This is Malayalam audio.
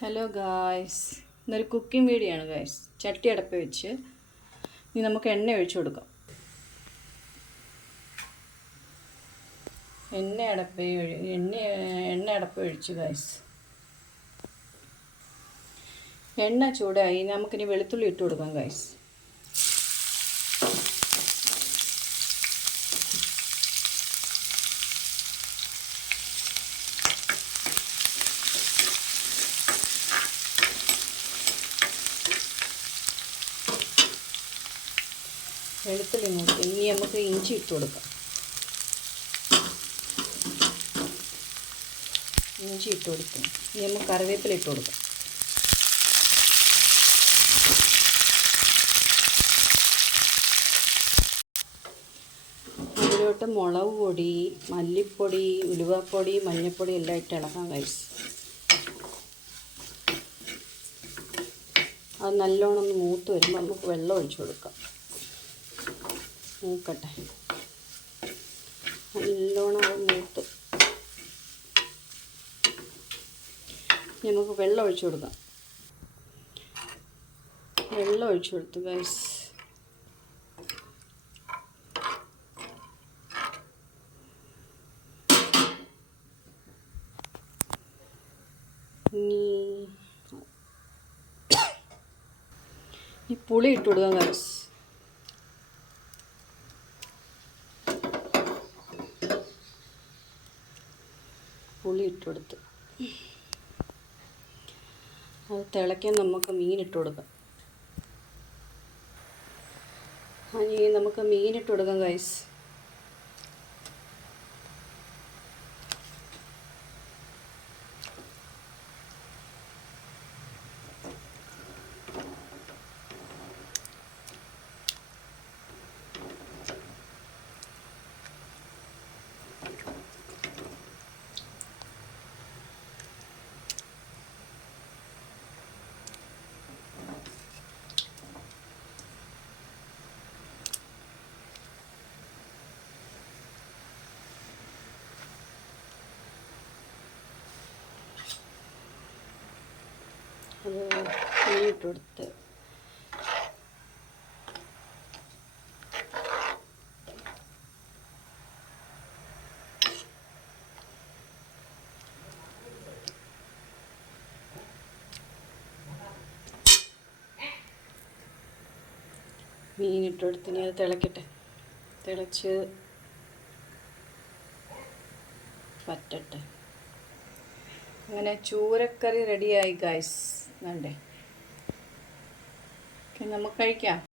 ഹലോ ഗായ്സ്, ഇന്നൊരു കുക്കിംഗ് വീഡിയോ ആണ് ഗായ്സ്. ചട്ടി അടപ്പ് വെച്ച് ഇനി നമുക്ക് എണ്ണ ഒഴിച്ചു കൊടുക്കാം. എണ്ണ അടപ്പ് ഒഴിച്ചു ഗായ്സ്. എണ്ണ ചൂടായി, നമുക്കിനി വെളുത്തുള്ളി ഇട്ട് കൊടുക്കാം ഗായ്സ്. വെളുത്തുള്ളി നോക്കി ഇനി നമുക്ക് ഇഞ്ചി ഇട്ട് കൊടുക്കാം. ഇഞ്ചി ഇട്ട് കൊടുക്കും. ഇനി നമുക്ക് കറിവേപ്പില ഇട്ട് കൊടുക്കാം. അതിലോട്ട് മുളക് പൊടി, മല്ലിപ്പൊടി, ഉലുവാപ്പൊടി, മഞ്ഞൾപ്പൊടി എല്ലാം ഇട്ട് ഇളക്കാം ഗൈസ്. അത് നല്ലോണം ഒന്ന് മൂത്ത് വരുമ്പോൾ നമുക്ക് വെള്ളം ഒഴിച്ചു കൊടുക്കാം. മൂക്കട്ടെ, നല്ലോണം മൂത്ത് നമുക്ക് വെള്ളം ഒഴിച്ചു കൊടുക്കാം. വെള്ളം ഒഴിച്ചു കൊടുത്തു ഗൈസ്. ഈ പുളി ഇട്ട് കൊടുക്കാം ഗൈസ്. പുളി ഇട്ട് കൊടുത്ത് അത് തിളയ്ക്കാൻ നമുക്ക് മീനിട്ട് കൊടുക്കാം. നമുക്ക് മീനിട്ട് കൊടുക്കാം ഗൈസ്. അത് മീനിട്ട് കൊടുത്ത് മീനിട്ടെടുത്തിന് അത് തിളക്കട്ടെ. തിളച്ച് പറ്റട്ടെ. അങ്ങനെ ചൂരക്കറി റെഡിയായി ഗൈസ്. വേണ്ടേ, നമുക്ക് കഴിക്കാം.